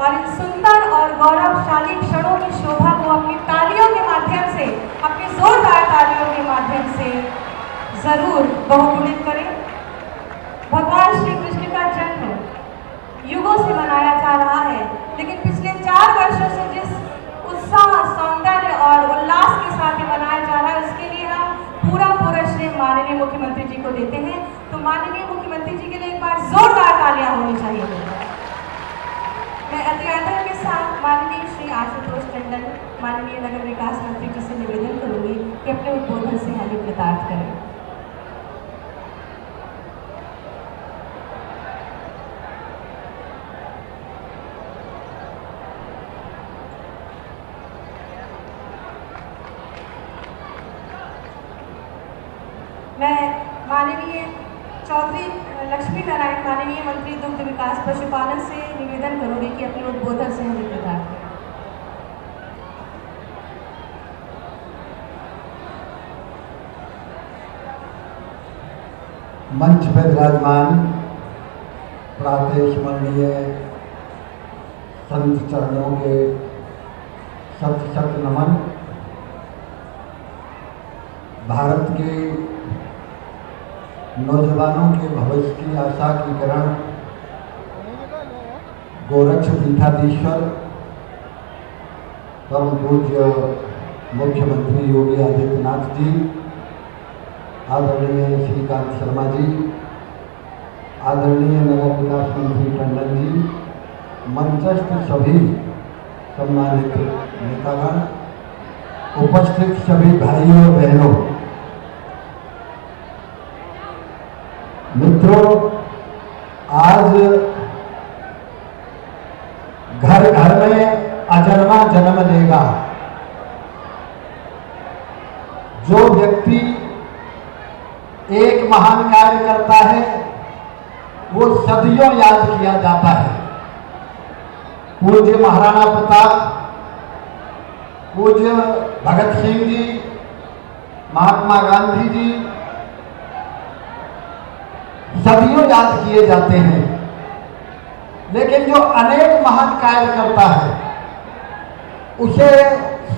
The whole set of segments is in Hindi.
और इन सुंदर और गौरवशाली क्षणों की शोभा को अपनी तालियों के माध्यम से, अपनी जोरदार तालियों के माध्यम से जरूर बहुगुणित करें। भगवान श्री कृष्ण का जन्म युगों से मनाया जा रहा है, लेकिन पिछले 4 वर्षों से जिस उत्साह, सौंदर्य और उल्लास के साथ मनाया जा रहा है, उसके लिए हम पूरा श्रेय माननीय मुख्यमंत्री जी को देते हैं। तो माननीय मुख्यमंत्री जी के लिए एक बार जोरदार तालियां होनी चाहिए। मैं अति आदर के साथ माननीय श्री आशुतोष टंडन, माननीय नगर विकास मंत्री जी से निवेदन करूंगी कि अपने उद्बोधन से आगे कृतार्थ करें। मैं माननीय चौधरी लक्ष्मी नारायण, माननीय मंत्री दुग्ध विकास पशुपालन से निवेदन करूंगी कि अपने उद्बोधन से हमें कृतार्थ करें। मंच पर विराजमान प्रातः स्मरणीय संत चरणों के शत शत नमन। भारत के नौजवानों के भविष्य की आशा की किरण गोरक्ष पीठाधीश्वर परम पूज्य मुख्यमंत्री योगी आदित्यनाथ जी, आदरणीय श्रीकांत शर्मा जी, आदरणीय नगर विकास मंत्री टंडन जी, मंचस्थ सभी सम्मानित नेतागण, उपस्थित सभी भाइयों और बहनों, मित्रों, आज घर घर में अजन्मा जन्म लेगा। जो व्यक्ति एक महान कार्य करता है वो सदियों याद किया जाता है। पूज्य महाराणा प्रताप, पूज्य भगत सिंह जी, महात्मा गांधी जी सदियों याद किए जाते हैं, लेकिन जो अनेक महान कार्य करता है उसे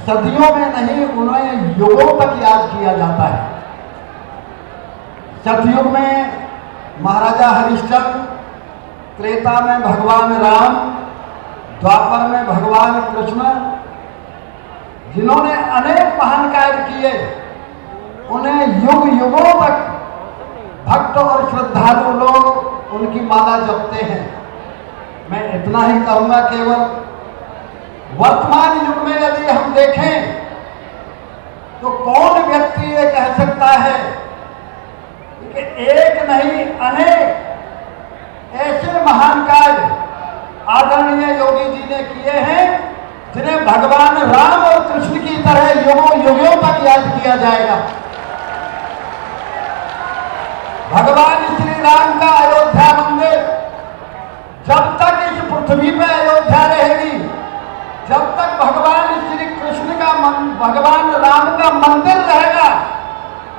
सदियों में नहीं, उन्हें युगों तक याद किया जाता है। सतयुग में महाराजा हरिश्चंद्र, त्रेता में भगवान राम, द्वापर में भगवान कृष्ण, जिन्होंने अनेक महान कार्य किए, उन्हें युग युगों तक भक्त और श्रद्धालु लोग उनकी माला जपते हैं। मैं इतना ही कहूंगा, केवल वर्तमान युग में यदि हम देखें तो कौन व्यक्ति ये कह सकता है कि एक नहीं अनेक ऐसे महान कार्य आदरणीय योगी जी ने किए हैं जिन्हें भगवान राम और कृष्ण की तरह युगों युगों तक याद किया जाएगा। भगवान श्री राम का अयोध्या मंदिर जब तक इस पृथ्वी पर अयोध्या रहेगी, जब तक भगवान श्री कृष्ण का भगवान राम का मंदिर रहेगा,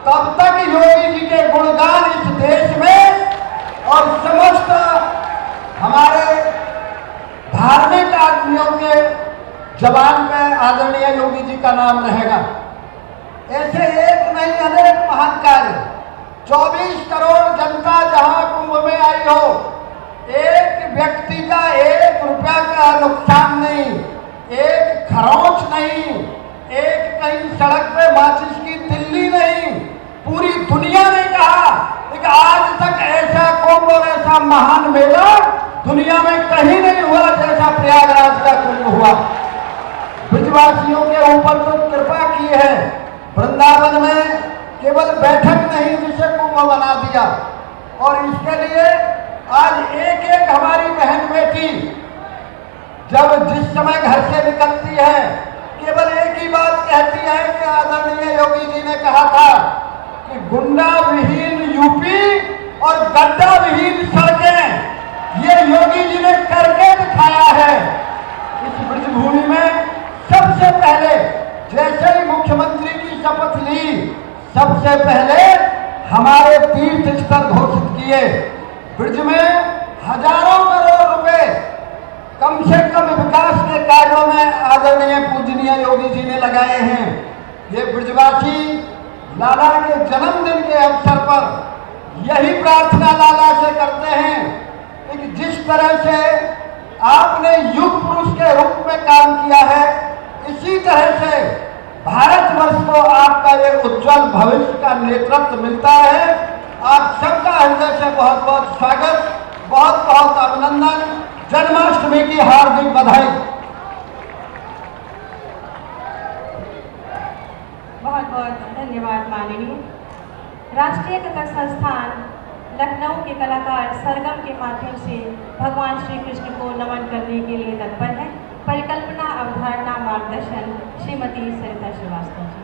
तब तक योगी जी के गुणगान इस देश में और समस्त हमारे धार्मिक आदमियों के जबान में आदरणीय योगी जी का नाम रहेगा। ऐसे एक नहीं अनेक महान कार्य, 24 करोड़ जनता जहां कुंभ में आई हो, एक व्यक्ति का 1 रुपया का नुकसान नहीं, एक खरोंच नहीं, एक कहीं सड़क पे माचिस की तिल्ली नहीं। पूरी दुनिया ने कहा कि आज तक ऐसा कुंभ और ऐसा महान मेला दुनिया में कहीं नहीं हुआ जैसा प्रयागराज का कुंभ हुआ। ब्रजवासियों के ऊपर तो कृपा की है, वृंदावन में केवल बैठक नहीं जिसे कुंभ बना दिया। और इसके लिए आज एक एक हमारी बहन बेटी जब जिस समय घर से निकलती है, केवल एक ही बात कहती है कि आदरणीय योगी जी ने कहा था कि गुंडा विहीन यूपी और गड्ढा विहीन सड़कें ये योगी जी ने करके दिखाया है। इस ब्रजभूमि में सबसे पहले जैसे ही मुख्यमंत्री की शपथ ली, सबसे पहले हमारे तीर्थ स्थल घोषित किए। ब्रज में हजारों करोड़ रुपए कम से कम विकास के कार्यों में आदरणीय पूजनीय योगी जी ने लगाए हैं। ये ब्रजवासी लाला के जन्मदिन के अवसर पर यही प्रार्थना लाला से करते हैं कि जिस तरह से आपने युग पुरुष के रूप में काम किया है, इसी तरह से भारतवर्ष को आपका ये उज्जवल भविष्य का नेतृत्व मिलता है। आप सबका हृदय से बहुत बहुत स्वागत, बहुत बहुत अभिनंदन। जन्माष्टमी की हार्दिक बधाई। बहुत बहुत धन्यवाद माननीय। राष्ट्रीय कथक संस्थान लखनऊ के कलाकार सरगम के माध्यम से भगवान श्री कृष्ण को नमन करने के लिए तत्पर है। परिकल्पना अवधारणा मार्गदर्शन श्रीमती सरिता श्रीवास्तव जी।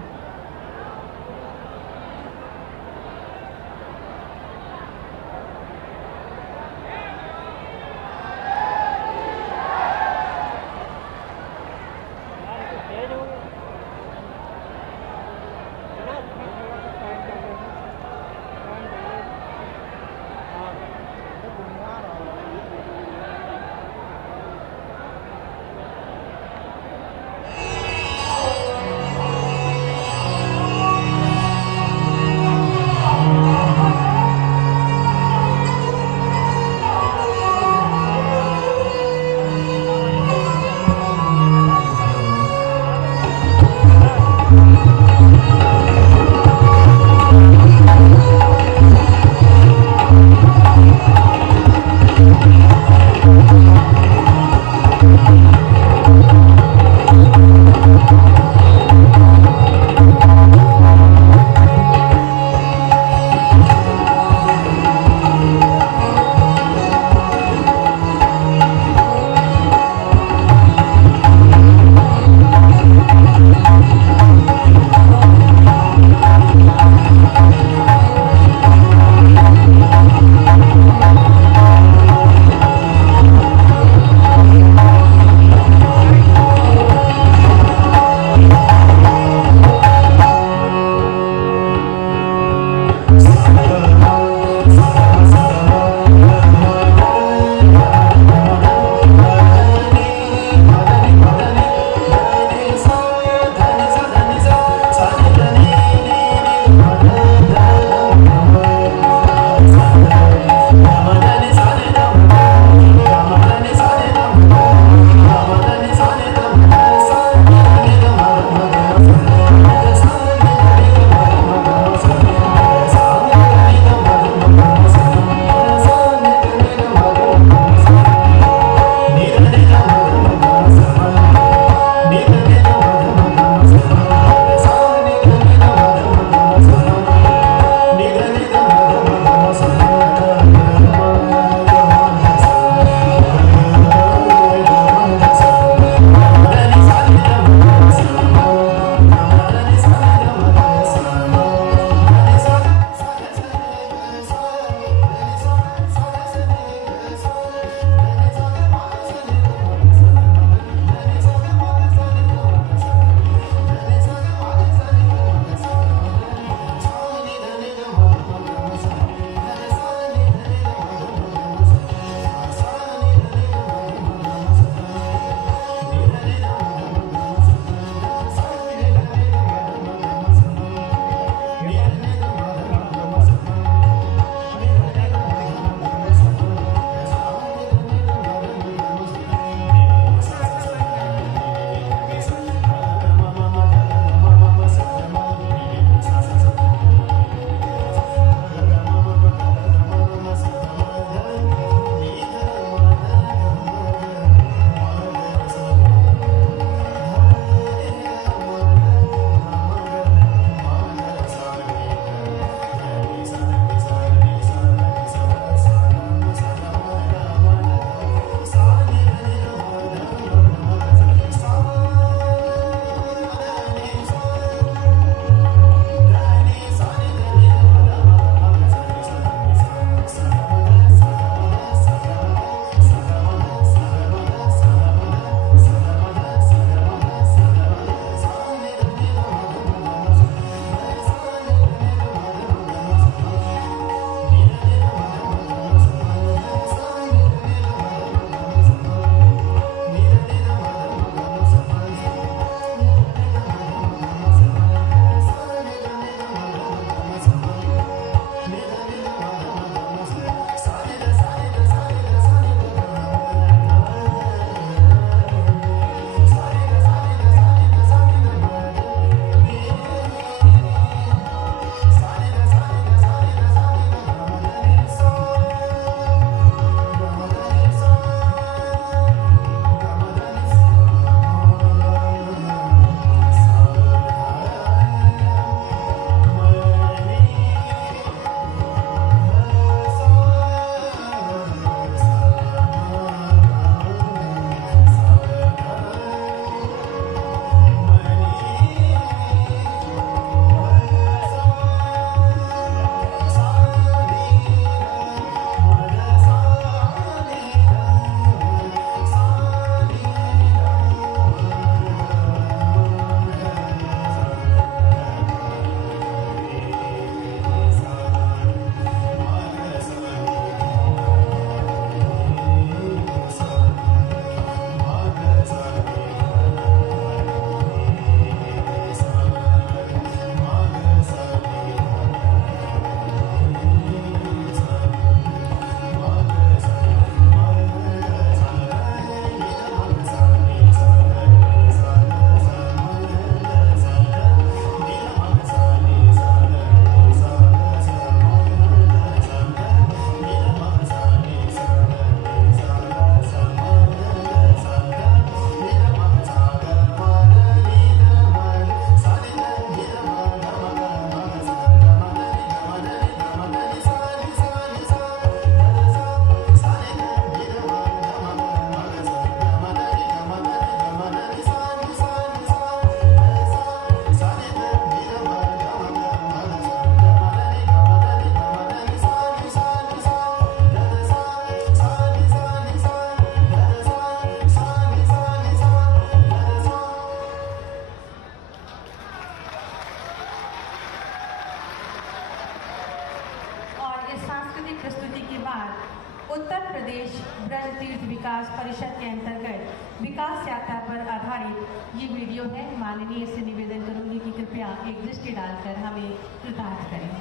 प्रस्तुति के बाद उत्तर प्रदेश ब्रज तीर्थ विकास परिषद के अंतर्गत विकास यात्रा पर आधारित ये वीडियो है। माननीय से निवेदन करूंगी कि कृपया एक दृष्टि डालकर हमें कृतार्थ करें।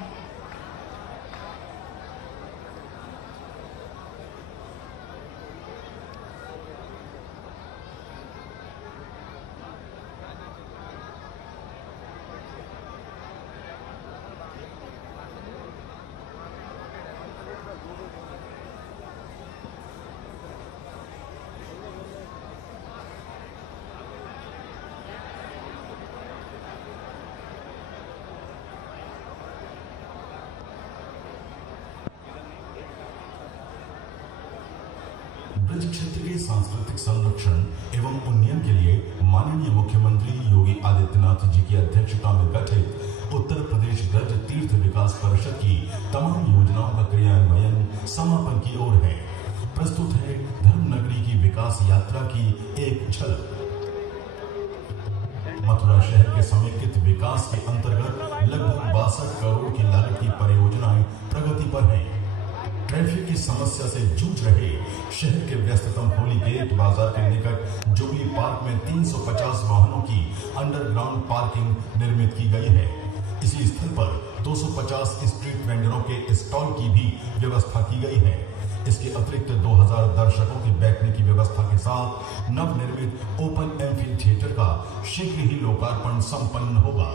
ब्रज क्षेत्र के सांस्कृतिक संरक्षण एवं उन्नयन के लिए माननीय मुख्यमंत्री योगी आदित्यनाथ जी की अध्यक्षता में गठित उत्तर प्रदेश ब्रज तीर्थ विकास परिषद की तमाम योजनाओं का क्रियान्वयन समापन की ओर है। प्रस्तुत है धर्मनगरी की विकास यात्रा की एक झलक। मथुरा शहर के समेकित विकास के अंतर्गत लगभग 62 करोड़ की लागत की परियोजनाएं प्रगति पर हैं। ट्रैफिक की समस्या से जूझ रहे शहर के व्यस्ततम होली गेट बाजार के निकट जुबली पार्क में 350 वाहनों की अंडरग्राउंड पार्किंग निर्मित की गई है। इसी स्थल पर 250 स्ट्रीट वेंडरों के स्टॉल की भी व्यवस्था की गई है। इसके अतिरिक्त 2000 दर्शकों की बैठने की व्यवस्था के साथ नवनिर्मित ओपन एम्फी थिएटर का शीघ्र ही लोकार्पण संपन्न होगा।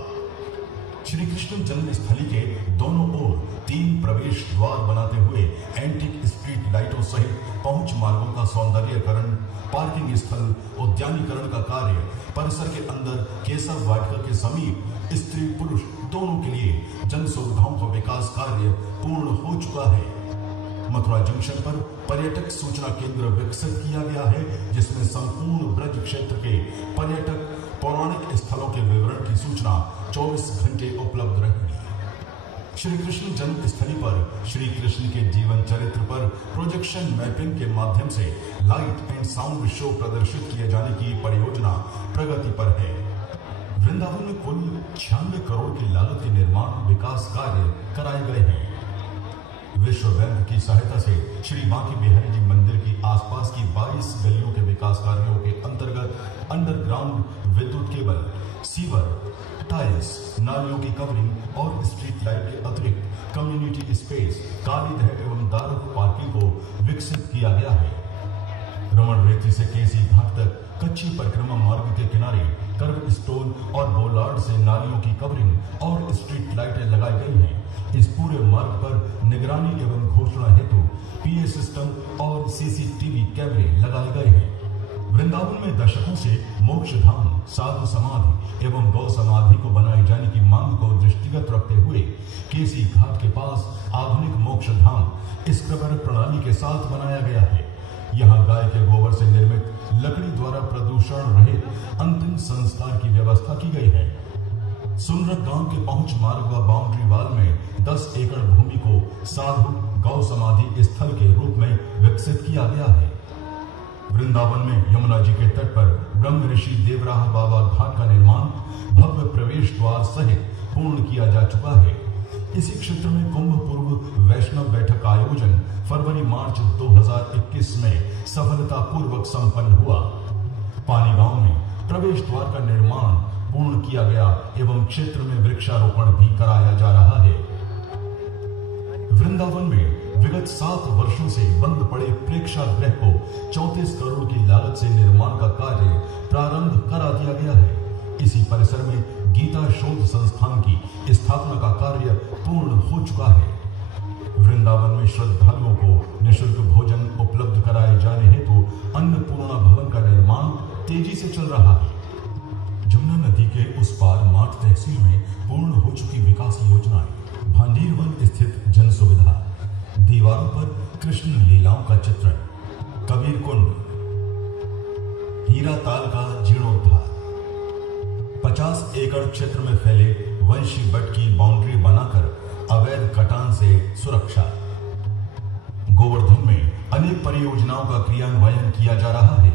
श्री कृष्ण जन्मस्थली के दोनों ओर 3 प्रवेश द्वार बनाते हुए एंटीक स्ट्रीट लाइटों सहित पहुंच मार्गों का सौंदर्यीकरण, पार्किंग स्थल, उद्यानीकरण का कार्य, परिसर के अंदर केसर वाटिका के समीप स्त्री पुरुष दोनों के लिए जन सुविधाओं का विकास कार्य पूर्ण हो चुका है। मथुरा जंक्शन पर पर्यटक सूचना केंद्र विकसित किया गया है, जिसमें संपूर्ण ब्रज क्षेत्र के पर्यटक पौराणिक स्थलों के विवरण की सूचना 24 घंटे उपलब्ध रहेगी। श्री कृष्ण जन्मस्थली पर श्री कृष्ण के जीवन चरित्र पर प्रोजेक्शन मैपिंग के माध्यम से लाइट एंड साउंड शो प्रदर्शित किए जाने की परियोजना प्रगति पर है। वृंदावन में कुल 96 करोड़ की लागत के निर्माण विकास कार्य कराए गए हैं। विश्व बैंक की सहायता से श्री बांके बिहारी जी मंदिर की आसपास की 22 गलियों के विकास कार्यों के अंतर्गत अंडरग्राउंड विद्युत केबल, सीवर, टाइल्स, नालियों की कवरिंग और स्ट्रीट लाइट के अतिरिक्त कम्युनिटी स्पेस, कालीदह एवं दारक पार्किंग को विकसित किया गया है। रमण रेती से केसी घाट तक कच्ची परिक्रमा मार्ग के किनारे कर्व स्टोन और बोलार्ड से नालियों की कवरिंग और स्ट्रीट लाइटें लगाई गई हैं। इस पूरे मार्ग पर निगरानी एवं घोषणा हेतु पीए सिस्टम और सीसीटीवी कैमरे लगाए गए हैं। वृंदावन में दशकों से मोक्ष धाम, साधु समाधि एवं गौ समाधि को बनाए जाने की मांग को दृष्टिगत रखते हुए केसी घाट के पास आधुनिक मोक्ष धाम स्क्रबर प्रणाली के साथ बनाया गया है। यहाँ गाय के गोबर से निर्मित लकड़ी द्वारा प्रदूषण रहित अंतिम संस्कार की व्यवस्था की गई है। सुनरक गांव के पहुंच मार्ग व बाउंड्री वाल में 10 एकड़ भूमि को साधु गौ समाधि स्थल के रूप में विकसित किया गया है। वृंदावन में यमुना जी के तट पर ब्रह्म ऋषि देवराह बाबा घाट का निर्माण भव्य प्रवेश द्वार सहित पूर्ण किया जा चुका है। इसी क्षेत्र में कुंभ पूर्व वैष्णव बैठक का आयोजन फरवरी-मार्च 2021 में सफलतापूर्वक संपन्न हुआ। पानी गांव में प्रवेश द्वार का निर्माण पूर्ण किया गया एवं क्षेत्र में वृक्षारोपण भी कराया जा रहा है। वृंदावन में विगत 7 वर्षों से बंद पड़े प्रेक्षागृह को 34 करोड़ की लागत से निर्माण का कार्य प्रारंभ करा दिया गया है। इसी परिसर में गीता शोध संस्थान की स्थापना का कार्य पूर्ण हो चुका है। वृंदावन में श्रद्धालुओं को निःशुल्क भोजन उपलब्ध कराए जाने हेतु अन्नपूर्णा भवन का निर्माण तेजी से चल रहा है। जमुना नदी के उस पार माठ तहसील में पूर्ण हो चुकी विकास योजनाएं, भांडीरवन स्थित जन सुविधा, दीवारों पर कृष्ण लीलाओं का चित्रण, कबीर कुंड, हीरा ताल का जीर्णोद्धार, 50 एकड़ क्षेत्र में फैले वंशी बट की बाउंड्री बनाकर अवैध कटान से सुरक्षा। गोवर्धन में अनेक परियोजनाओं का क्रियान्वयन किया जा रहा है।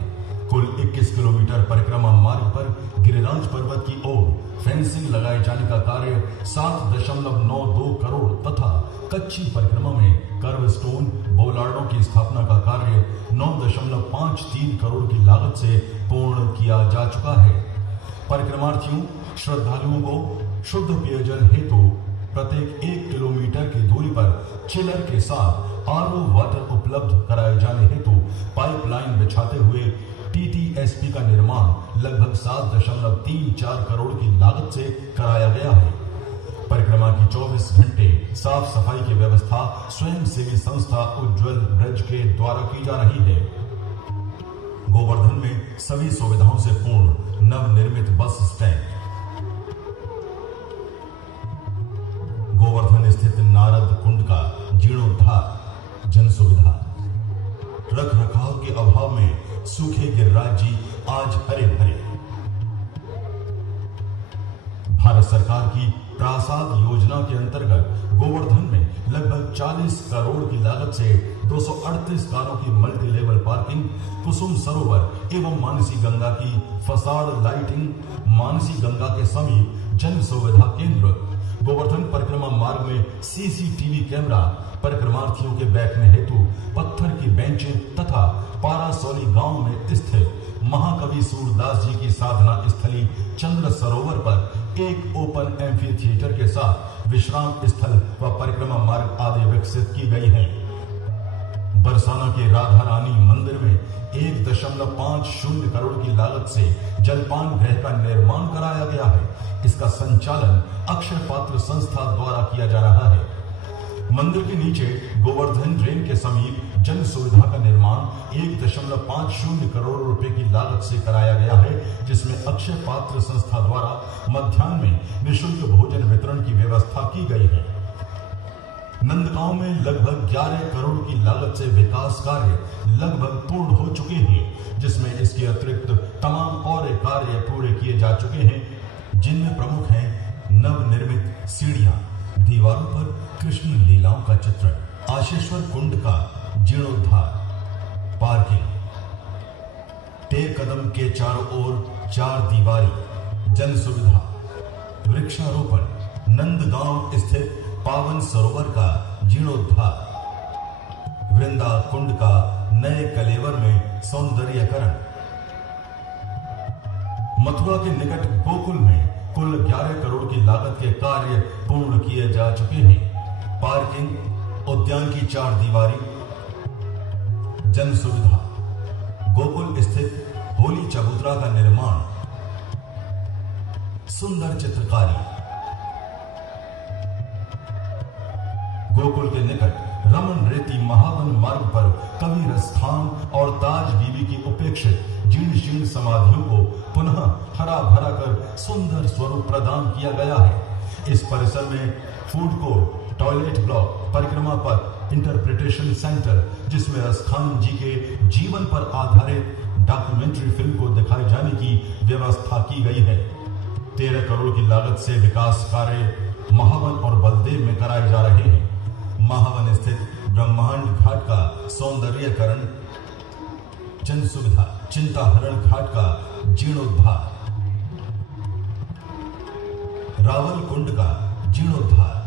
कुल 21 किलोमीटर परिक्रमा मार्ग पर गिरिराज पर्वत की ओर फेंसिंग लगाए जाने का कार्य 7.92 करोड़ तथा कच्ची परिक्रमा में कर्व स्टोन बोलार्डों की स्थापना का कार्य 9.53 करोड़ की लागत से पूर्ण किया जा चुका है। परिक्रमार्थियों श्रद्धालुओं को शुद्ध पेयजल हेतु प्रत्येक 1 किलोमीटर की दूरी पर चिलर के साथ आरओ वाटर उपलब्ध कराए जाने हेतु पाइपलाइन बिछाते हुए टीटीएसपी का निर्माण लगभग 7.34 करोड़ की लागत से कराया गया है। परिक्रमा की 24 घंटे साफ सफाई की व्यवस्था स्वयं सेवी संस्था उज्जवल ब्रज के द्वारा की जा रही है। गोवर्धन में सभी सुविधाओं से पूर्ण नवनिर्मित बस स्टैंड। गोवर्धन स्थित नारद कुंड का जीर्णोद्धार, जन सुविधा। रख रखाव के अभाव में सूखे गिरिराज जी आज हरे भरे। भारत सरकार की प्रासाद योजना के अंतर्गत गोवर्धन में लगभग 40 करोड़ की लागत से 238 कारों की मल्टी लेवल पार्किंग, कुसुम सरोवर एवं मानसी गंगा की फसाड लाइटिंग, मानसी गंगा के समीप जन सुविधा केंद्र, गोवर्धन परिक्रमा मार्ग में सीसीटीवी कैमरा, परिक्रमार्थियों के बैठने हेतु पत्थर की बेंचें तथा पारासौली गांव में स्थित महाकवि सूरदास जी की साधना स्थली चंद्र सरोवर पर एक ओपन एम्फी थिएटर के साथ विश्राम स्थल व परिक्रमा मार्ग आदि विकसित की गई है। बरसाना के राधा रानी मंदिर में 1.50 करोड़ की लागत से जलपान गृह का निर्माण कराया गया है। इसका संचालन अक्षय पात्र संस्था द्वारा किया जा रहा है। मंदिर के नीचे गोवर्धन ड्रेन के समीप जन सुविधा का निर्माण 1.50 करोड़ रुपए की लागत से कराया गया है, जिसमें अक्षय पात्र संस्था द्वारा मध्याह्न में निःशुल्क भोजन वितरण की व्यवस्था की गई है। नंदगांव में लगभग 11 करोड़ की लागत से विकास कार्य लगभग पूर्ण हो चुके हैं, जिसमें इसके अतिरिक्त तमाम और कार्य पूरे किए जा चुके हैं, जिनमें प्रमुख हैं नवनिर्मित सीढ़ियां, दीवारों पर कृष्ण लीलाओं का चित्रण, आशेश्वर कुंड का जीर्णोद्धार, पार्किंग, टेर कदम के चारों ओर 4 दीवारी, जन सुविधा, वृक्षारोपण, नंदगांव स्थित पावन सरोवर का जीर्णोद्धार, वृंदा कुंड का नए कलेवर में सौंदर्यकरण, मथुरा के निकट गोकुल में कुल 11 करोड़ की लागत के कार्य पूर्ण किए जा चुके हैं। पार्किंग, उद्यान की 4 दीवारी, जन सुविधा, गोकुल स्थित होली चबूतरा का निर्माण, सुंदर चित्रकारी, गोकुल के निकट रमन रेती महावन मार्ग पर कबीर स्थान और ताज बीबी की उपेक्षित जीर्ण समाधियों को पुनः हरा भरा कर सुंदर स्वरूप प्रदान किया गया है। इस परिसर में फूड कोर्ट, टॉयलेट ब्लॉक, परिक्रमा पथ, इंटरप्रिटेशन सेंटर, जिसमें रसखान जी के जीवन पर आधारित डॉक्यूमेंट्री फिल्म को दिखाए जाने की व्यवस्था की गई है। 13 करोड़ की लागत से विकास कार्य महावन और बलदेव में कराए जा रहे हैं। महावन स्थित ब्रह्मांड घाट का सौंदर्यकरण, जन सुविधा, चिंताहरण घाट का जीर्णोद्धार, रावल कुंड का जीर्णोद्धार,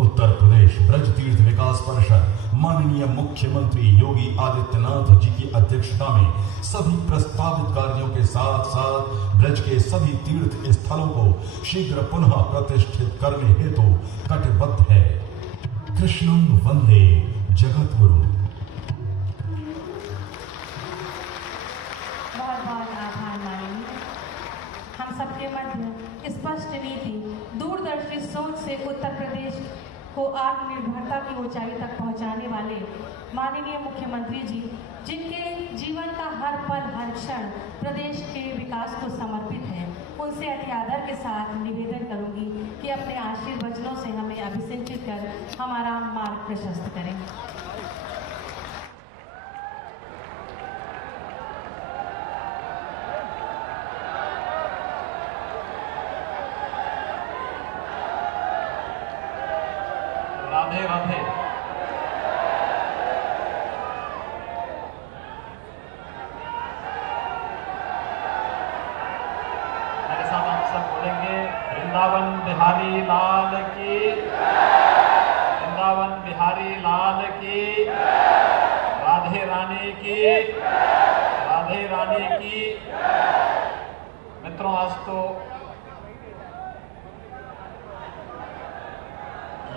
उत्तर प्रदेश ब्रज तीर्थ विकास परिषद माननीय मुख्यमंत्री योगी आदित्यनाथ जी की अध्यक्षता में सभी प्रस्तावित कार्यों के साथ साथ ब्रज के सभी तीर्थ स्थलों को शीघ्र पुनः प्रतिष्ठित करने हेतु कटिबद्ध है। कृष्णं वंदे जगद्गुरु। बहुत बहुत आभार माननीय। हम सबके मध्य स्पष्ट नीति, दूरदर्शी सोच से उत्तर प्रदेश को आत्मनिर्भरता की ऊंचाई तक पहुंचाने वाले माननीय मुख्यमंत्री जी, जिनके जीवन का हर पल हर क्षण प्रदेश के विकास को समर्पित है, उनसे अति आदर के साथ निवेदन करूंगी कि अपने आशीर्वचनों से हमें अभिसिंचित कर हमारा मार्ग प्रशस्त करें। राधे राधे। मेरे साथ आप सब बोलेंगे, वृंदावन बिहारी लाल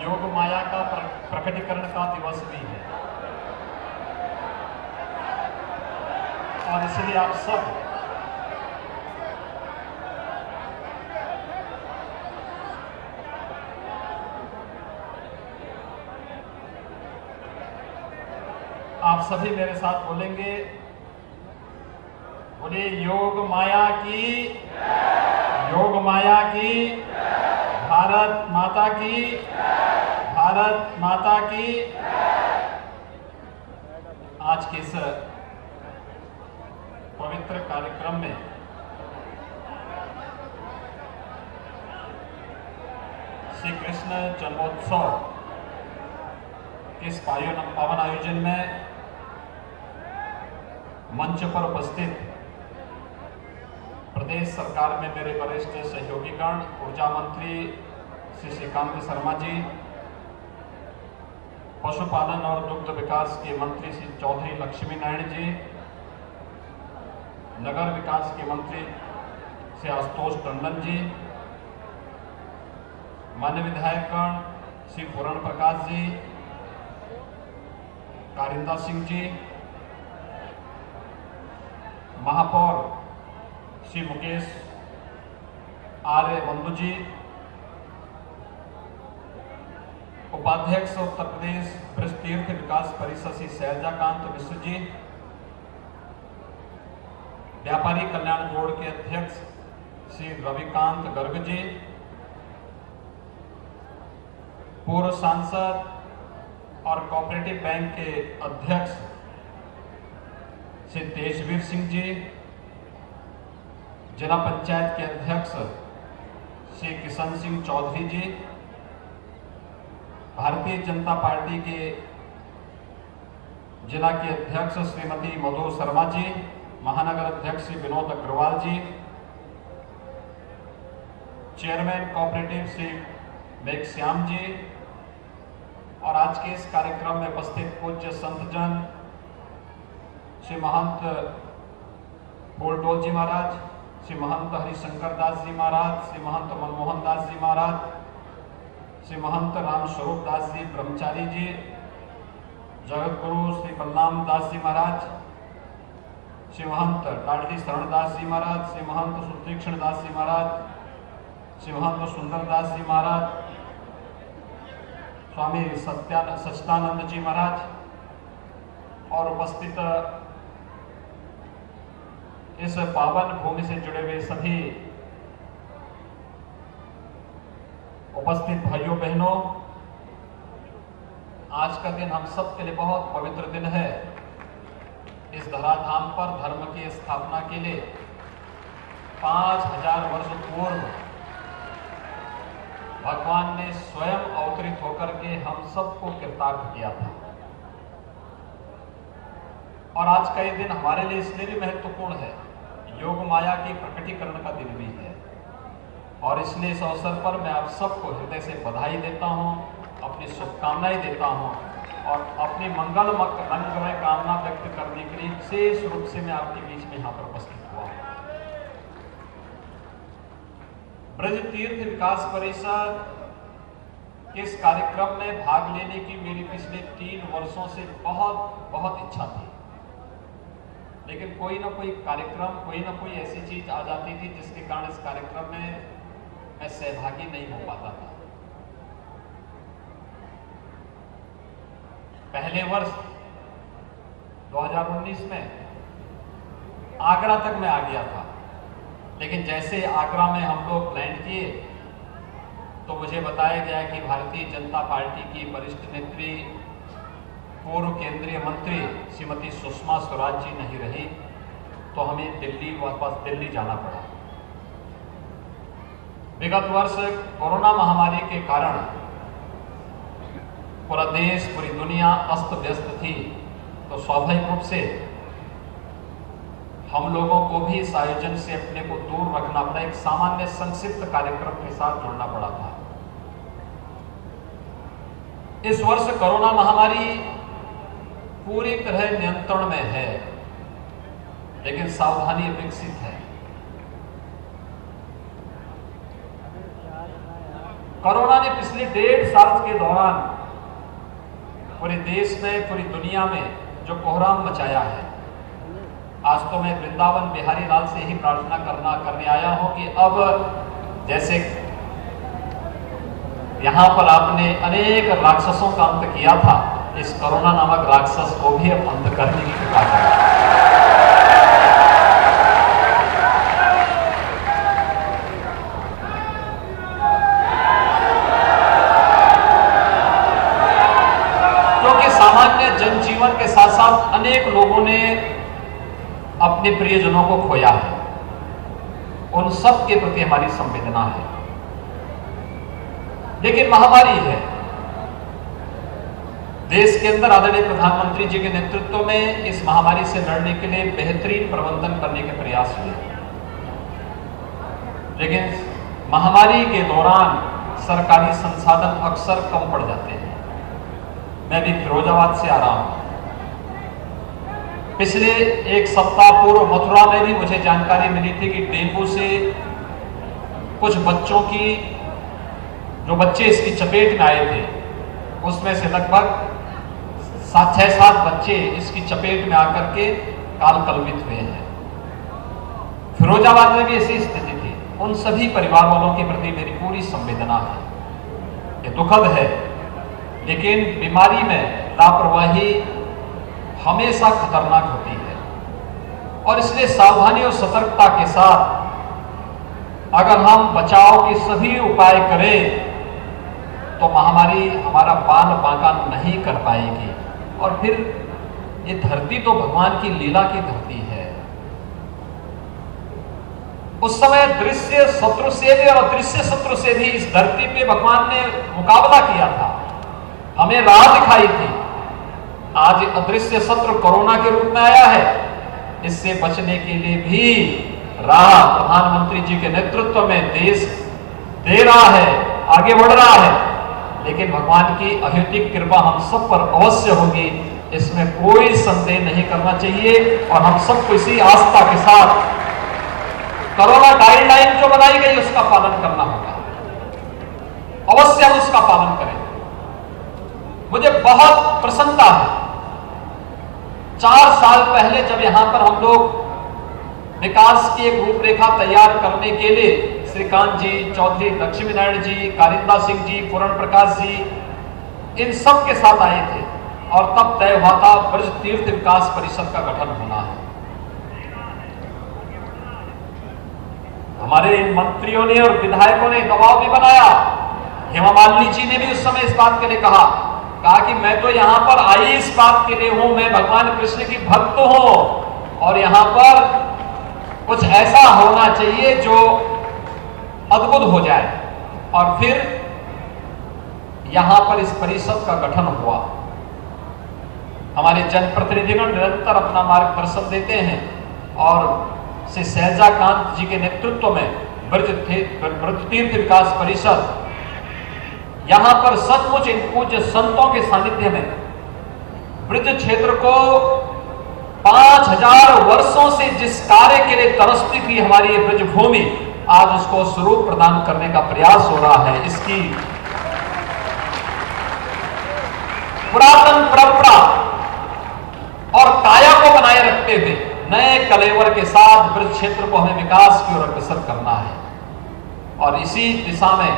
योग माया का प्रकटीकरण का दिवस भी है और इसलिए आप सब सभी मेरे साथ बोलेंगे, बोलिए योग माया की, योग माया की, भारत माता की, भारत माता की। आज के इस पवित्र कार्यक्रम में श्री कृष्ण जन्मोत्सव इस पावन आयोजन में मंच पर उपस्थित प्रदेश सरकार में मेरे वरिष्ठ सहयोगीगण, ऊर्जा मंत्री श्री श्रीकांत शर्मा जी, पशुपालन और दुग्ध विकास के मंत्री श्री चौधरी लक्ष्मी नारायण जी, नगर विकास के मंत्री श्री आशुतोष टंडन जी, मान्य विधायकगण श्री पूरण प्रकाश जी, कारिंदा सिंह जी, महापौर श्री मुकेश आर्य बंधु जी, उपाध्यक्ष उत्तर प्रदेश ब्रज तीर्थ विकास परिषद श्री शैलजाकांत मिश्र जी, व्यापारी कल्याण बोर्ड के अध्यक्ष श्री रविकांत गर्ग जी, पूर्व सांसद और कोऑपरेटिव बैंक के अध्यक्ष श्री तेजवीर सिंह जी, जिला पंचायत के अध्यक्ष श्री किशन सिंह चौधरी जी, भारतीय जनता पार्टी के जिला की अध्यक्ष श्रीमती मधु शर्मा जी, महानगर अध्यक्ष श्री विनोद अग्रवाल जी, चेयरमैन कोऑपरेटिव श्री मेघश्याम जी और आज के इस कार्यक्रम में उपस्थित पूज्य संतजन श्री महंत बोलडोल जी महाराज, श्री महंत हरिशंकर दास जी महाराज, श्री महंत मनमोहन दास जी महाराज, श्री महंत राम स्वरूप दास जी ब्रह्मचारी जी, जगत गुरु श्री बलराम दास जी महाराज, श्री महंत लाडली शरण दास जी महाराज, श्री महंत सुतीक्षण दास जी महाराज, श्री महंत सुंदर दास जी महाराज, स्वामी सच्चिदानंद जी महाराज और उपस्थित इस पावन भूमि से जुड़े हुए सभी उपस्थित भाइयों बहनों, आज का दिन हम सब के लिए बहुत पवित्र दिन है। इस धराधाम पर धर्म की स्थापना के लिए 5000 वर्ष पूर्व भगवान ने स्वयं अवतरित होकर के हम सबको कृतार्थ किया था और आज का ये दिन हमारे लिए इसलिए भी महत्वपूर्ण है, योग माया की प्रकटीकरण का दिन भी है और इसलिए इस अवसर पर मैं आप सबको हृदय से बधाई देता हूं, अपनी शुभकामनाएं देता हूं और अपनी मंगलमय कामना व्यक्त करने के लिए विशेष रूप से मैं आपके बीच में यहाँ पर उपस्थित हुआ हूं। ब्रज तीर्थ विकास परिषद के इस कार्यक्रम में भाग लेने की मेरी पिछले 3 वर्षों से बहुत इच्छा थी, लेकिन कोई ना कोई कार्यक्रम, कोई ना कोई ऐसी चीज आ जाती थी जिसके कारण इस कार्यक्रम में मैं सहभागी नहीं हो पाता था। पहले वर्ष 2019 में आगरा तक मैं आ गया था, लेकिन जैसे आगरा में हम लोग लैंड किए तो मुझे बताया गया कि भारतीय जनता पार्टी की वरिष्ठ नेत्री पूर्व केंद्रीय मंत्री श्रीमती सुषमा स्वराज जी नहीं रही, तो हमें वापस दिल्ली जाना पड़ा। विगत वर्ष कोरोना महामारी के कारण पूरा देश, पूरी दुनिया अस्त व्यस्त थी, तो स्वाभाविक रूप से हम लोगों को भी इस आयोजन से अपने को दूर रखना पड़ा, एक सामान्य संक्षिप्त कार्यक्रम के साथ जुड़ना पड़ा था। इस वर्ष कोरोना महामारी पूरी तरह नियंत्रण में है, लेकिन सावधानी विकसित है। कोरोना ने पिछले 1.5 साल के दौरान पूरे देश में, पूरी दुनिया में जो कोहराम मचाया है, आज तो मैं वृंदावन बिहारी लाल से ही प्रार्थना करने आया हूं कि अब जैसे यहां पर आपने अनेक राक्षसों का अंत किया था, इस कोरोना नामक राक्षस को भी अब अंत करने की कृपा करें। क्योंकि सामान्य जनजीवन के साथ साथ अनेक लोगों ने अपने प्रियजनों को खोया है, उन सब के प्रति हमारी संवेदना है। लेकिन महामारी है, देश के अंदर आदरणीय प्रधानमंत्री जी के नेतृत्व में इस महामारी से लड़ने के लिए बेहतरीन प्रबंधन करने के प्रयास हुए, लेकिन महामारी के दौरान सरकारी संसाधन अक्सर कम पड़ जाते हैं। मैं भी फिरोजाबाद से आ रहा हूं। पिछले एक सप्ताह पूर्व मथुरा में भी मुझे जानकारी मिली थी कि डेंगू से कुछ बच्चों की, जो बच्चे इसकी चपेट में आए थे, उसमें से लगभग 6-7 बच्चे इसकी चपेट में आकर के काल कलवित हुए हैं। फिरोजाबाद में भी ऐसी स्थिति थी। उन सभी परिवार वालों के प्रति मेरी पूरी संवेदना है। ये दुखद है, लेकिन बीमारी में लापरवाही हमेशा खतरनाक होती है और इसलिए सावधानी और सतर्कता के साथ अगर हम बचाव के सभी उपाय करें तो महामारी हमारा बाल बांका नहीं कर पाएगी। और फिर ये धरती तो भगवान की लीला की धरती है। उस समय दृश्य शत्रु से भी और अदृश्य शत्रु से भी इस धरती पे भगवान ने मुकाबला किया था, हमें राह दिखाई थी। आज अदृश्य शत्रु कोरोना के रूप में आया है, इससे बचने के लिए भी राह प्रधानमंत्री जी के नेतृत्व में देश दे रहा है, आगे बढ़ रहा है। लेकिन भगवान की अहेतुक कृपा हम सब पर अवश्य होगी, इसमें कोई संदेह नहीं करना चाहिए। और हम सबको इसी आस्था के साथ कोरोना गाइडलाइन जो बनाई गई उसका पालन करना होगा, अवश्य हम उसका पालन करें। मुझे बहुत प्रसन्नता है, 4 साल पहले जब यहां पर हम लोग विकास की एक रूपरेखा तैयार करने के लिए श्रीकांत जी, चौधरी लक्ष्मी नारायण जी, कारिंदा सिंह जी, पूरण प्रकाश जी, इन सब के साथ आए थे और तब तय हुआ था ब्रज तीर्थ विकास परिषद का गठन होना है। हमारे इन मंत्रियों ने और विधायकों ने दबाव भी बनाया। हेमा मालिनी जी ने भी उस समय इस बात के लिए कहा कि मैं तो यहां पर आई इस बात के लिए हूं, मैं भगवान कृष्ण की भक्त हूं और यहां पर कुछ ऐसा होना चाहिए जो अद्भुत हो जाए। और फिर यहां पर इस परिषद का गठन हुआ। हमारे जनप्रतिनिधिगण निरंतर अपना मार्गदर्शन देते हैं और श्री सहजाकांत जी के नेतृत्व में ब्रज तीर्थ विकास परिषद यहां पर सचमुच इन पूज्य संतों के सानिध्य में ब्रज क्षेत्र को 5000 वर्षों से जिस कार्य के लिए तरसती थी हमारी ये ब्रज भूमि, आज उसको स्वरूप प्रदान करने का प्रयास हो रहा है। इसकी पुरातन परंपरा और काया को बनाए रखते हुए नए कलेवर के साथ ब्रज क्षेत्र को हमें विकास की ओर अग्रसर करना है। और इसी दिशा में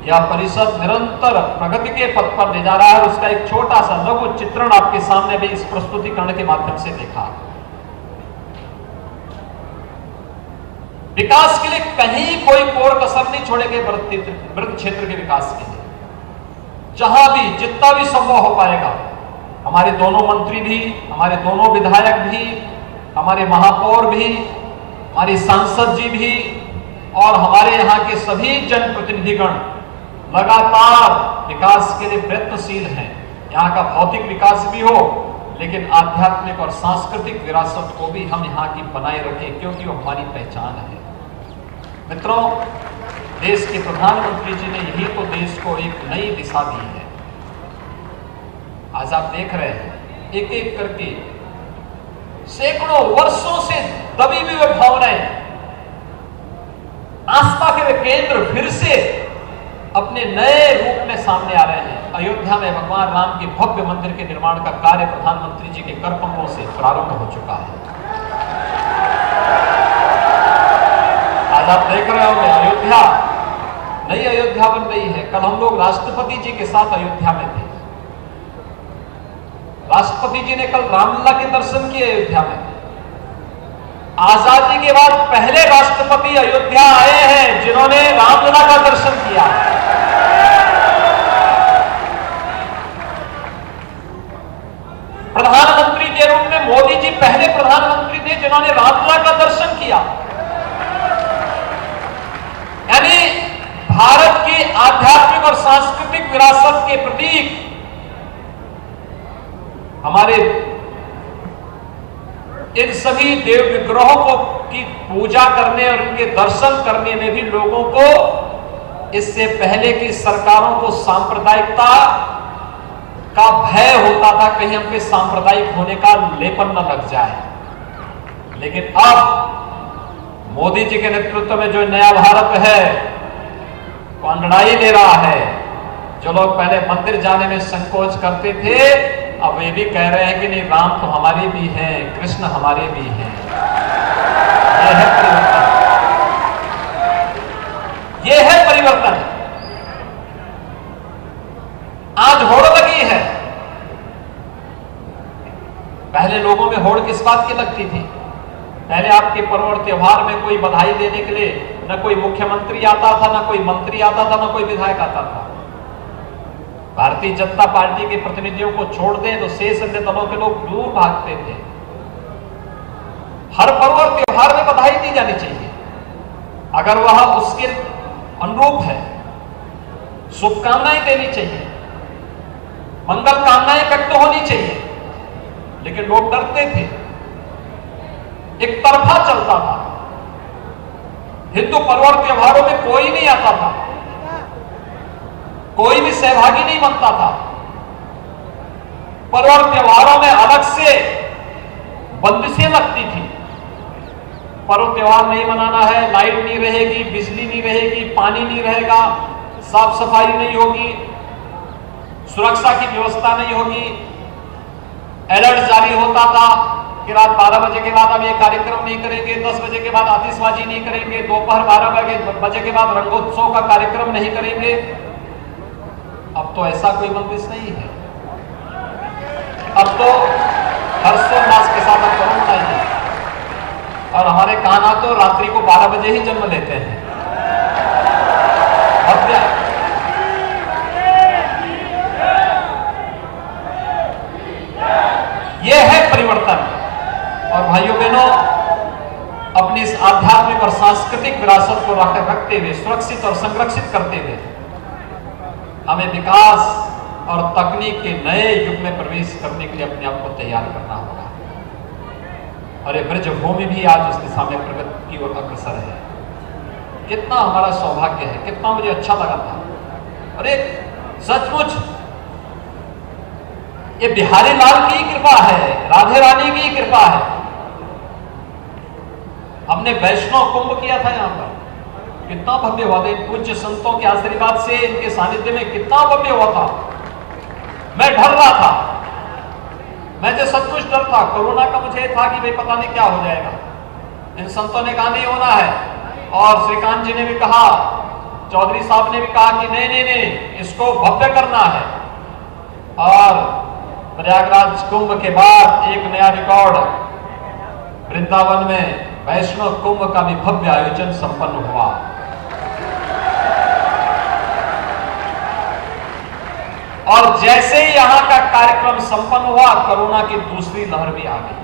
यह परिषद निरंतर प्रगति के पथ पर ले जा रहा है। उसका एक छोटा सा लघु चित्रण आपके सामने भी इस प्रस्तुतिकरण के माध्यम से देखा। विकास के लिए कहीं कोई कोर कसर नहीं छोड़ेंगे ब्रज क्षेत्र के विकास के लिए। जहां भी जितना भी संभव हो पाएगा, हमारे दोनों मंत्री भी, हमारे दोनों विधायक भी, हमारे महापौर भी, हमारे सांसद जी भी और हमारे यहाँ के सभी जनप्रतिनिधिगण लगातार विकास के लिए प्रयत्नशील हैं। यहाँ का भौतिक विकास भी हो, लेकिन आध्यात्मिक और सांस्कृतिक विरासत को भी हम यहाँ की बनाए रखें, क्योंकि वो हमारी पहचान है। मित्रों, देश के प्रधानमंत्री जी ने यही तो देश को एक नई दिशा दी है। आज आप देख रहे हैं एक एक करके सैकड़ों वर्षों से दबी हुई भावनाएं, आस्था के वे केंद्र फिर से अपने नए रूप में सामने आ रहे हैं। अयोध्या में भगवान राम के भव्य मंदिर के निर्माण का कार्य प्रधानमंत्री जी के कर कमलों से प्रारंभ हो चुका है। आज आप देख रहे होंगे अयोध्या, नई अयोध्या बन रही है। कल हम लोग राष्ट्रपति जी के साथ अयोध्या में थे। राष्ट्रपति जी ने कल रामलला के दर्शन किए अयोध्या में। आजादी के बाद पहले राष्ट्रपति अयोध्या आए हैं जिन्होंने रामलला का दर्शन किया। प्रधानमंत्री के रूप में मोदी जी पहले प्रधानमंत्री थे जिन्होंने रामलला का दर्शन किया। यानी भारत की आध्यात्मिक और सांस्कृतिक विरासत के प्रतीक हमारे इन सभी देव विग्रहों को की पूजा करने और उनके दर्शन करने में भी लोगों को इससे पहले की सरकारों को सांप्रदायिकता का भय होता था, कहीं हम पे सांप्रदायिक होने का लेपन न लग जाए। लेकिन अब मोदी जी के नेतृत्व में जो नया भारत है वो अंगड़ाई ले रहा है। जो लोग पहले मंदिर जाने में संकोच करते थे, अब ये भी कह रहे हैं कि नहीं, राम तो हमारे भी हैं, कृष्ण हमारे भी हैं। यह है परिवर्तन, यह है परिवर्तन। आज होड़ लगी है। पहले लोगों में होड़ किस बात की लगती थी? पहले आपके पर्व और त्योहार में कोई बधाई देने के लिए न कोई मुख्यमंत्री आता था, न कोई मंत्री आता था, न कोई विधायक आता था। भारतीय जनता पार्टी के प्रतिनिधियों को छोड़ दें तो शेष अन्य दलों के लोग दूर भागते थे। हर पर्व और त्योहार में बधाई दी जानी चाहिए अगर वह उसके अनुरूप है। शुभकामनाएं देनी चाहिए, मंगल कामनाएं व्यक्त होनी चाहिए। लेकिन लोग डरते थे, एक तरफा चलता था। हिंदू पर्व और त्योहारों में कोई नहीं आता था, कोई भी सहभागी नहीं बनता था। पर्व और त्योहारों में अलग से बंदिशें लगती थी। पर्व त्योहार नहीं मनाना है, लाइट नहीं रहेगी, बिजली नहीं रहेगी, पानी नहीं रहेगा, साफ सफाई नहीं होगी, सुरक्षा की व्यवस्था नहीं होगी। अलर्ट जारी होता था कि रात 12 बजे के बाद हम ये कार्यक्रम नहीं करेंगे, 10 बजे के बाद आतिशबाजी नहीं करेंगे, दोपहर 12 बजे के बाद रंगोत्सव का कार्यक्रम नहीं करेंगे। अब तो ऐसा कोई बंदिश नहीं है। अब तो हर्षोल्लास के साथ पर्व मनाइए। और हमारे कान्हा तो रात्रि को 12 बजे ही जन्म लेते हैं। यह है परिवर्तन। और भाइयों बहनों, अपनी इस आध्यात्मिक और सांस्कृतिक विरासत को रखते हुए, सुरक्षित और संरक्षित करते हुए हमें विकास और तकनीक के नए युग में प्रवेश करने के लिए अपने आप को तैयार करना होगा। और ये ब्रजभूमि भी आज उस दिशा में प्रगति की ओर अग्रसर है। कितना हमारा सौभाग्य है, कितना मुझे अच्छा लगा था। अरे सचमुच ये बिहारी लाल की कृपा है, राधे रानी की कृपा है। हमने वैष्णव कुंभ किया था यहाँ पर, कितना भव्य हुआ था। इन पूज्य संतों के आशीर्वाद से, इनके सानिध्य में कितना भव्य हुआ था। मैं डर रहा था, मैं जो सचमुच डर था। कोरोना का मुझे था कि भाई पता नहीं क्या हो जाएगा। इन संतों ने कहा नहीं होना है, और श्रीकांत जी ने भी कहा, चौधरी साहब ने भी कहा कि नहीं नहीं नहीं, इसको भव्य करना है। और प्रयागराज कुंभ के बाद एक नया रिकॉर्ड, वृंदावन में वैष्णव कुंभ का भी भव्य आयोजन संपन्न हुआ। और जैसे ही यहां का कार्यक्रम संपन्न हुआ, कोरोना की दूसरी लहर भी आ गई।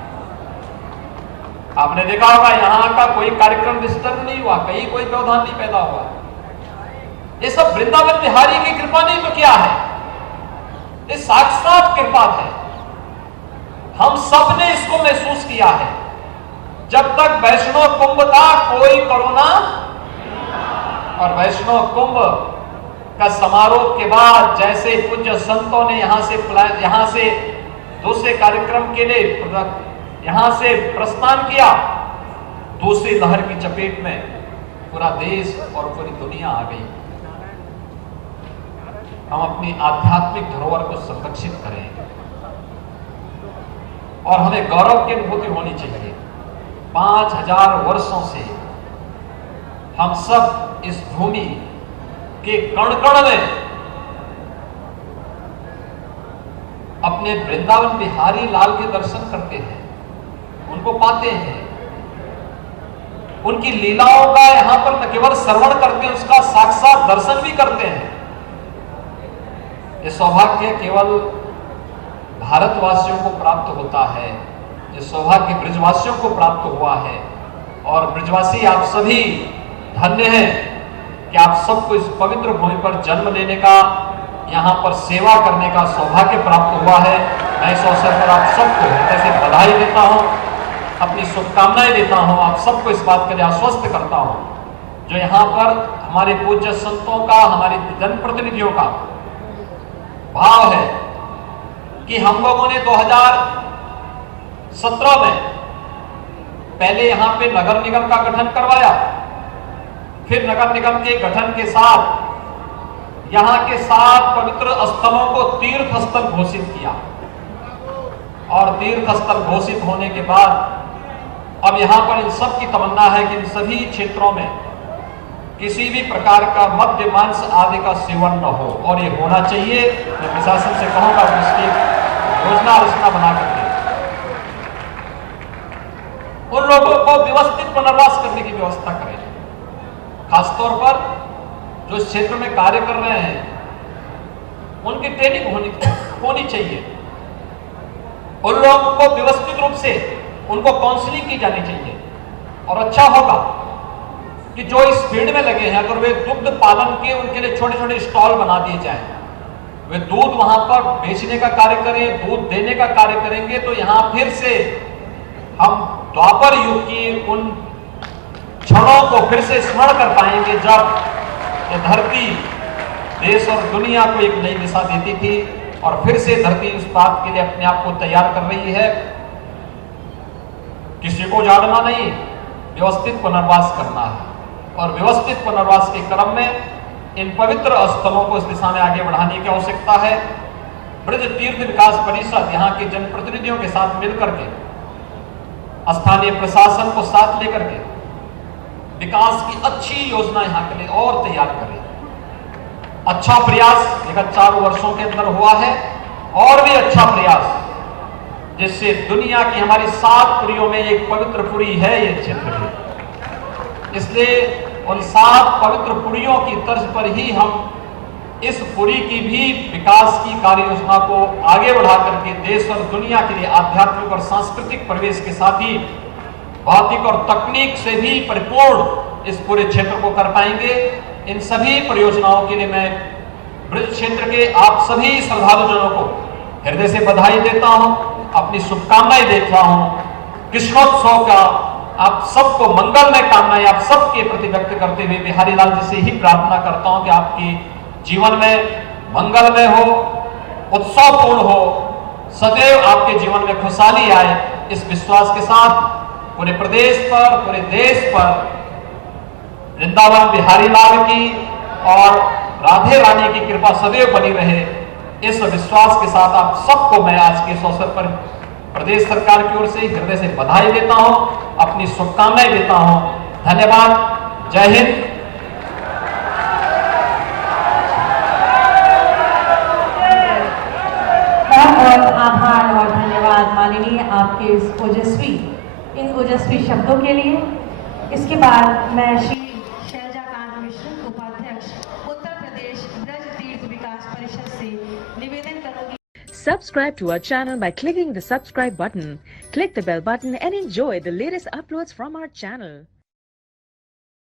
आपने देखा होगा यहां का कोई कार्यक्रम डिस्टर्ब नहीं हुआ, कहीं कोई व्यवधान नहीं पैदा हुआ। ये सब वृंदावन बिहारी की कृपा नहीं तो क्या है? ये साक्षात कृपा है। हम सब ने इसको महसूस किया है। जब तक वैष्णव कुंभ था कोई कोरोना, और वैष्णव कुंभ का समारोह के बाद जैसे पूज्य संतों ने यहां से दूसरे कार्यक्रम के लिए यहां से प्रस्थान किया, दूसरी लहर की चपेट में पूरा देश और पूरी दुनिया आ गई। हम अपनी आध्यात्मिक धरोहर को संरक्षित करें और हमें गौरव की अनुभूति होनी चाहिए। 5000 वर्षों से हम सब इस भूमि के कण कण में अपने वृंदावन बिहारी लाल के दर्शन करते हैं, उनको पाते हैं, उनकी लीलाओं का यहां पर न केवल श्रवण करते हैं, उसका साक्षात दर्शन भी करते हैं। ये सौभाग्य केवल भारतवासियों को प्राप्त होता है, ये सौभाग्य ब्रजवासियों को प्राप्त हुआ है। और ब्रजवासी आप सभी धन्य हैं कि आप सबको इस पवित्र भूमि पर जन्म लेने का, यहाँ पर सेवा करने का सौभाग्य प्राप्त हुआ है। मैं इस अवसर पर आप सबको हृदय से बधाई देता हूँ, अपनी शुभकामनाएं देता हूँ, आप सबको इस बात के लिए आश्वस्त करता हूँ जो यहाँ पर हमारे पूज्य संतों का, हमारे जनप्रतिनिधियों का भाव है कि हम लोगों ने 2017 में पहले यहाँ पे नगर निगम का गठन करवाया, फिर नगर निगम के गठन के साथ यहाँ के 7 पवित्र स्थलों को तीर्थ स्थल घोषित किया और तीर्थ स्थल घोषित होने के बाद अब यहाँ पर इन सब की तमन्ना है कि इन सभी क्षेत्रों में किसी भी प्रकार का मद्य मांस आदि का सेवन न हो, और ये होना चाहिए। मैं प्रशासन से कहूंगा कि इसकी योजना रचना बना करके उन लोगों को व्यवस्थित पुनर्वास करने की व्यवस्था करें। खासतौर पर जो इस क्षेत्र में कार्य कर रहे हैं उनकी ट्रेनिंग होनी चाहिए। उन लोगों को व्यवस्थित रूप से उनको काउंसलिंग की जानी चाहिए। और अच्छा होगा कि जो इस फील्ड में लगे हैं, अगर वे दुग्ध पालन के उनके लिए छोटे छोटे स्टॉल बना दिए जाएं, वे दूध वहां पर बेचने का कार्य करें, दूध देने का कार्य करेंगे, तो यहां फिर से हम द्वापर युग की उन क्षणों को फिर से स्मरण कर पाएंगे जब ये धरती देश और दुनिया को एक नई दिशा देती थी। और फिर से धरती उस बात के लिए अपने आप को तैयार कर रही है। किसी को जाड़ना नहीं, व्यवस्थित पुनर्वास करना है। और व्यवस्थित पुनर्वास के क्रम में इन पवित्र स्थलों को इस दिशा में आगे बढ़ाने की आवश्यकता है। ब्रज तीर्थ विकास परिषद यहाँ के जनप्रतिनिधियों के साथ मिलकर के, स्थानीय प्रशासन को साथ लेकर के विकास की अच्छी योजना यहाँ के लिए और तैयार करे। अच्छा प्रयास विगत 4 वर्षों के अंदर हुआ है, और भी अच्छा प्रयास जिससे दुनिया की हमारी 7 पुरियों में एक पवित्र पुरी है ये क्षेत्र में। इसलिए उन 7 पवित्र पुरियों की तर्ज पर ही हम इस पुरी की भी विकास की कार्य योजना को आगे बढ़ा करके देश और दुनिया के लिए आध्यात्मिक और सांस्कृतिक प्रवेश के साथ ही भौतिक और तकनीक से भी परिपूर्ण इस पूरे क्षेत्र को कर पाएंगे। इन सभी परियोजनाओं के लिए मैं ब्रज क्षेत्र के आप सभी श्रद्धालुजनों को हृदय से बधाई देता हूं, अपनी शुभकामनाएं देता हूं। कृष्णोत्सव का आप सबको मंगलमय कामनाएं आप सबके प्रति व्यक्त करते हुए बिहारी लाल जी से ही प्रार्थना करता हूं कि आपके जीवन में मंगलमय हो, उत्सवपूर्ण हो, सदैव आपके जीवन में खुशहाली आए। इस विश्वास के साथ पूरे प्रदेश पर, पूरे देश पर वृंदावन बिहारी लाल की और राधे रानी की कृपा सदैव बनी रहे, इस विश्वास के साथ आप सबको मैं आज के इस अवसर पर प्रदेश सरकार की ओर से हृदय से बधाई देता हूं, अपनी शुभकामनाएं देता हूं। धन्यवाद। जय हिंद। बहुत आभार और धन्यवाद माननीय आपके इस इन ओजस्वी शब्दों के लिए। इसके बाद मैं श्री शैलजाकांत मिश्र, उपाध्यक्ष उत्तर प्रदेश ब्रज तीर्थ विकास परिषद से निवेदन करूंगी। Subscribe to our channel by clicking the subscribe button. Click the bell button and enjoy the latest uploads from our channel.